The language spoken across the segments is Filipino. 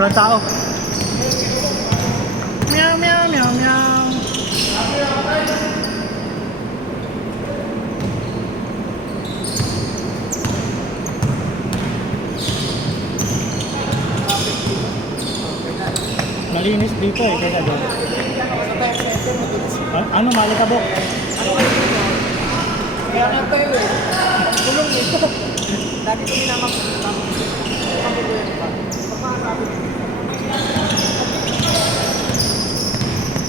sobrang tao. Meow, meow, meow, meow. Malinis dito eh, kaya doon. Ano, malikabok? Kaya nga tayo eh. Pagkulong nito. Lagi ko minamang pagkulong pa. Pagmakasabi ko.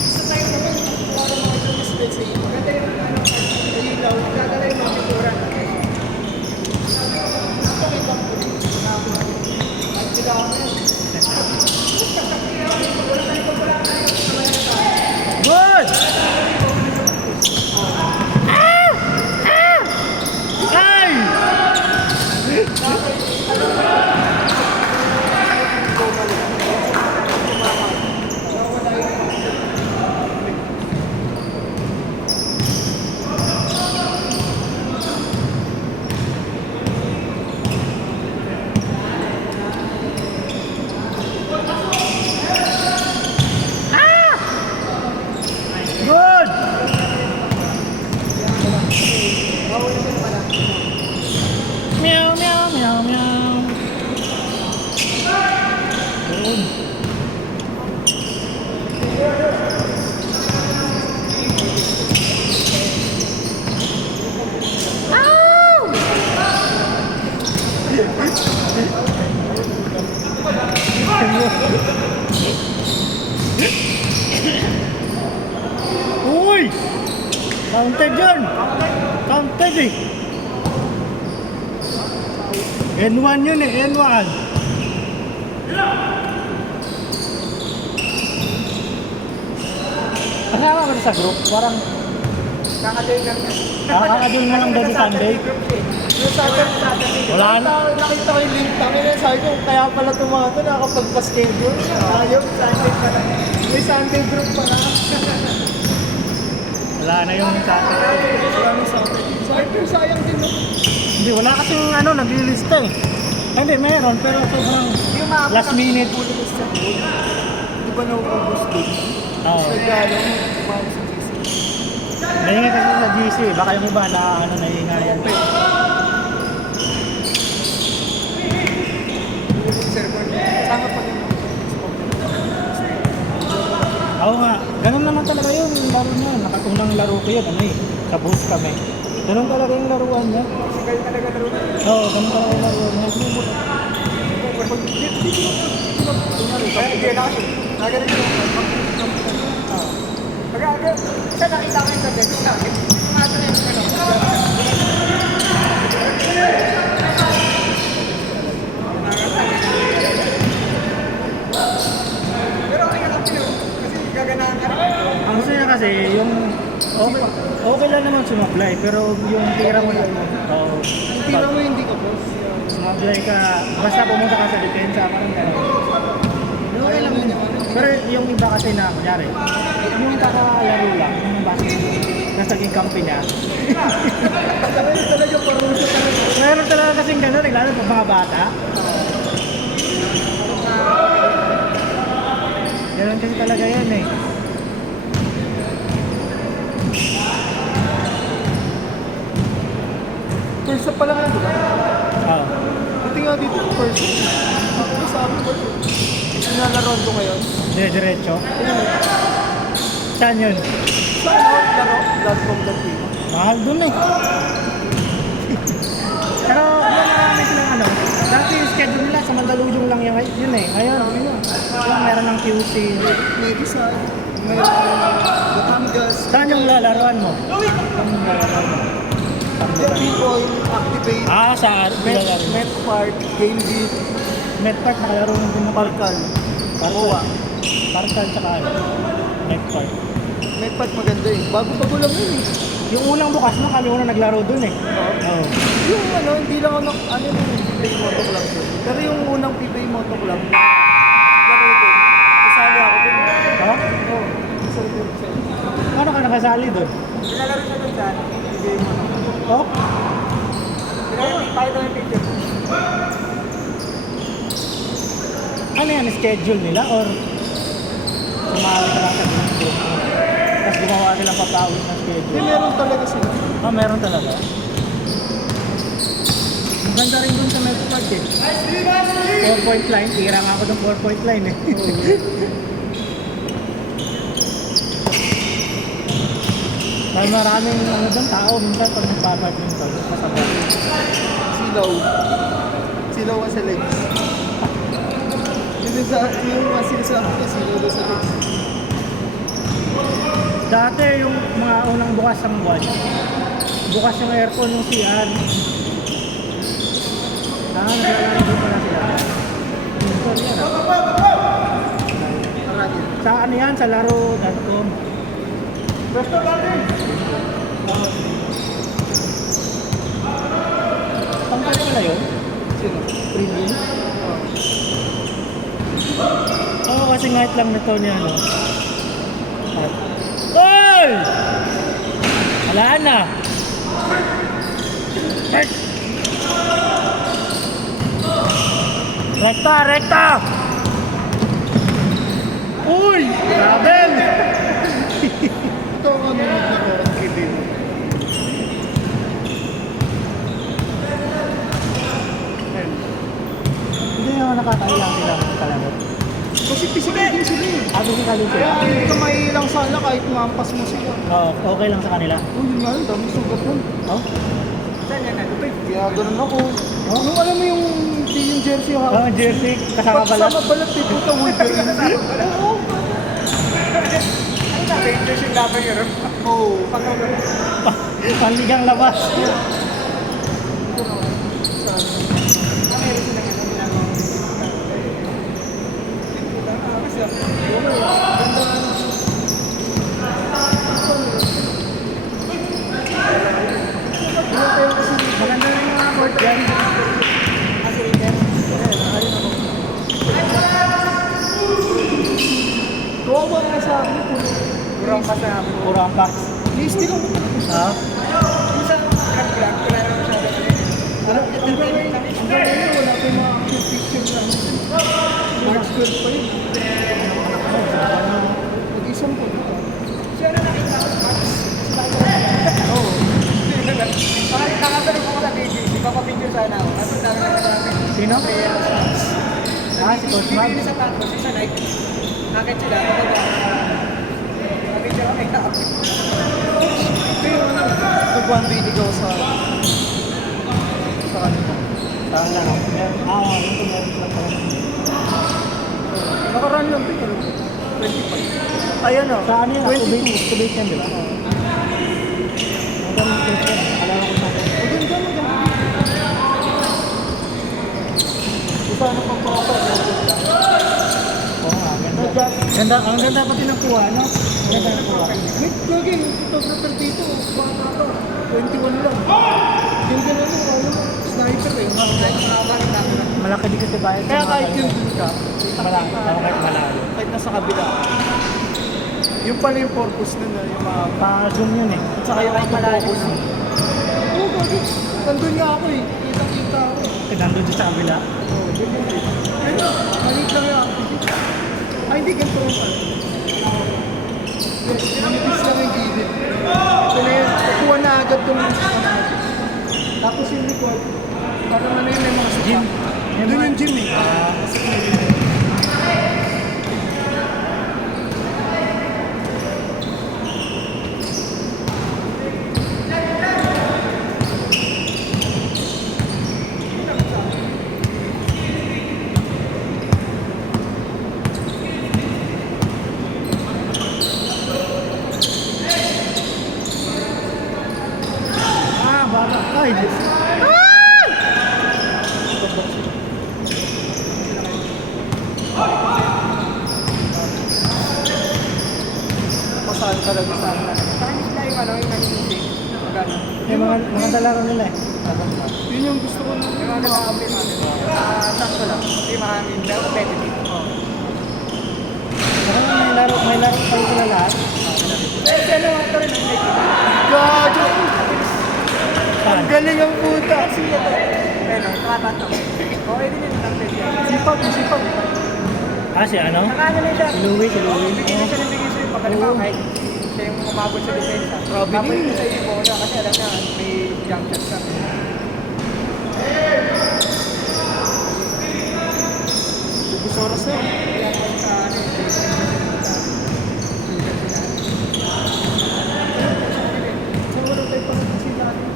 Sa tayo naman, kung ano mga ito display sa iyo. Maganda yung ilaw, dadala yung mga pintura. Napakita ko. At sila ako na yun. Good! Ay! Good! Meow, meow, meow, meow. Good. Uy! Counted yun! Counted eh! N1 yun eh, N1! Kasama ka sa group? Parang Kakajoin lang yan. kakakadul na lang dati Sunday. Yung Saturday. Wala na. Nakita ko yung link kami na sabi ko, kaya pala tumato, nakakapagpa-schedule. Ayaw, Sunday pala. May Sunday group pala. Wala na yung Saturday. Maraming Saturday. Saturday, sayang din no? Hindi, wala kasing ano, naglilista eh. Hindi, meron, pero sobrang Yung mga last minute. pulis sa pool. Di ba naubos doon? Oo. Nagkano, kumano sa GC. Nahingi kasi sa GC, baka yung iba na ano, nahingayan. Sir, sama pa din. Oo nga, ganun naman talaga yun, yung laro niya. Nakatunang laro ko yun, ano eh, sa booth kami. Ganun talaga yung laruan niya. Kasi kayo talaga laro na. Oo, ganun talaga yung laruan niya. Kaya hindi na kasi. Nagalit ko. Pag-aga, siya nakita ko yung sabi. Pumato na yung pero okay lang sila. Kasi gaganahan ka rin. Ang gusto niya kasi, yung okay lang naman sumablay, pero yung tira mo lang, oo. Hindi mo hindi ka boss. Sumablay ka, basta pumunta ka sa depensa, parang gano'n. Okay lang yun. Pero yung iba kasi na, kunyari, yung kakalaro lang, yung basta nasa naging kampi niya. Talaga paruso talaga. Meron talaga kasing gano'n, lalo pag mga bata. Gano'n kasi talaga yan eh. First up pala nga, di ba? Oo. Buti nga dito, first up. Ano sabi ko? Sinalaroan ko ngayon. Diretso. Saan yun? Saan ako laro? Blood.com.py. Mahal dun eh. Pero marami silang ano. Dati yung schedule nila sa Mandaluyong lang yun eh. Ngayon, meron ng QC. May Rizal, may Batangas. Saan yung lalaroan mo? Saan yung lalaroan mo? People, Activate, Ah, sa lalaro. Met Park, Game Beat, Medpark, nakalaro mo din na Parkal. Parkal. Parkal tsaka ano? Medpark. Met Park maganda eh. Bago-bago lang yun eh. Yung unang bukas na kami unang naglaro dun eh. Oo. Yung ano, hindi lang ako ano yung PBA Moto Club dun. Pero yung unang PBA Moto Club, laro dun. Kasali ako dun. Ha? Oo. Kasali dun. Ano ka nakasali dun? Pinalaro siya dun sa PBA Moto Club. Oh? Pinalaro tayo doon yung picture. Ano yan, schedule nila or sumali ka lang sa group mo? Tapos gumawa silang papawis ng Hindi, schedule. meron talaga sila. Ah, meron talaga. Ang ganda rin dun sa Metro Park eh. 4-point line, tira nga ako ng 4-point line eh. May maraming ano doon tao minsan pag nagpa-badminton, masabay. Silaw. Silaw ka sa legs. Yun sa, yung mga sinasabi ko, silaw doon sa legs. Dati yung mga unang bukas ng buwan, bukas yung aircon ng CR. Naglalaro pala sila. Sorry yan Sa ano yan? Sa laro.com. Basta natin! Pangkat pala yun? Sino? Premium? Oo, kasi ngayon lang na to niya, ano. Hoy! Wala na! Rekta! Rekta! Uy! Grabe! Ito ang ano dito, ang kibin. Hindi naman nakakailang sila talaga. Kasi physical din sila eh. Physically sila? Hindi ka maiilang sana kahit mampas mo sila. Oo, okay lang sa kanila. Oh, yun nga yun, dami sugat nun. Oh? Saan yan nagupit? Kaya ganun ako. Oh? Nung alam mo yung jersey ha? Oh, jersey, kasama balat. Kasama balat eh, puta Wolverine. Oo. Ano na, jersey laban yun? Oo. Panligang labas. Maganda rin yung mga court dyan. Kawawa nga sa akin, purang pa sa akin. Purang packs. Listy lang. Ha? Minsan, nag-vlog, wala naman masyado na rin. Hanggang ngayon, wala pa yung mga cute picture na. March 12 pa yun. Mag-isang po. Siya na nakita ko, March. Oo. Parang nakatanong ko sa BGC, papapicture sana ako. Kaso dami na natin. Sino? Ah, si Coach Mag. Bibili sa Patos, isa Nike. Nakit sila, papicture kami na. Ito yung ano, nag-one video ko sa kanila. Saan lang ako? Ano ito meron lang pala. Nakaraan lang ito, 25. Ayan o. Sa ano yun? 22. Activate yan, di ba? Ang ganun ko yan. Alala ko na. Maganda, maganda. Isa na pang papa. Oo nga, ganda. Ganda, ang ganda pati ng kuha, no? Ganda ng kuha. Wait, lagi, photographer dito. Bata pa. 21 lang. Ganda na yun, ano? Sniper eh. Malaki di kasi bayad. Kaya kahit yung dun ka, Malaki, kahit malayo. kahit nasa kabila. Yung pala yung purpose nun na yung mga... Pa-zoom yun eh. At saka yung focus. Oo, bakit? Nandun nga ako eh. Kita-kita ako. Nandun din sa kabila. Oo, ganyan eh. Pero, maliit lang yung activity. Ay, hindi ganito lang pala. Yes, manipis lang yung gilid. Ito na yun, kukuha na agad itong tapos yung record, parang ano yun, may mga suka. Gym. Doon yung gym eh. Kasi bata. Ay, Diyos. pasal talaga sa akin. Saan nila yung ano, yung nanginisi? Magano? Yung mga dalaro nila eh. Yun yung gusto ko nung mga nakakampi natin. Sakto lang. Hindi maraming competitive. Saka may laro kayo sila lahat. Ano ito rin ang make Gajo! Saan? Ang galing ang puta! Siya to. Ano, nakatato. Okay din yung nag-test yan. Sipag, sipag. Ah, si ano? Saka ano na siya. Si Louie, si Louie. Bigyan na siya ng bigyan sa'yo. Pag halimbawa, kahit siya yung umabot sa depensa. Babalik mo sa iyo bola kasi alam na may jump shot ka. Ubus oras na. Kaya naman sa ano sa wala tayo pa rin sila dito.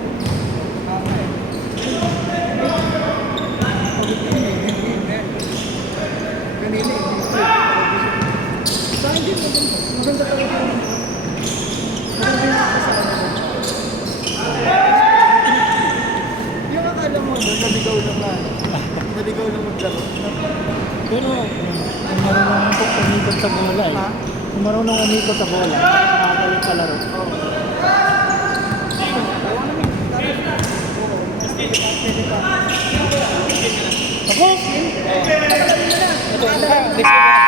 Kanina sa akin din maganda talaga yung maganda yung kasama. Yung akala mo doon, naligaw lang na. Naligaw lang maglaro. Pero kung marunong po umikot sa bola eh. Ha? Kung marunong umikot sa bola, makagaling palaro. Ako? Ito, Ito,